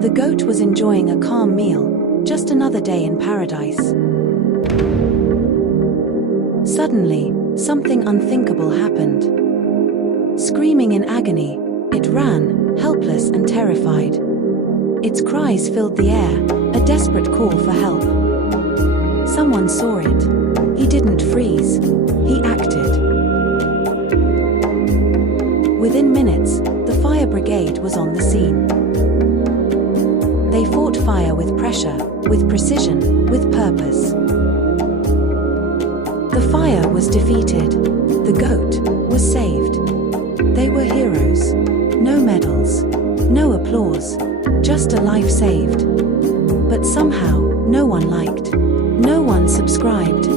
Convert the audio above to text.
The goat was enjoying a calm meal, just another day in paradise. Suddenly, something unthinkable happened. Screaming in agony, it ran, helpless and terrified. Its cries filled the air, a desperate call for help. Someone saw it. He didn't freeze. He acted. Within minutes, the fire brigade was on the scene. They fought fire with pressure, with precision, with purpose. The fire was defeated. The goat was saved. They were heroes. No medals, no applause, just a life saved. But somehow, no one liked. No one subscribed.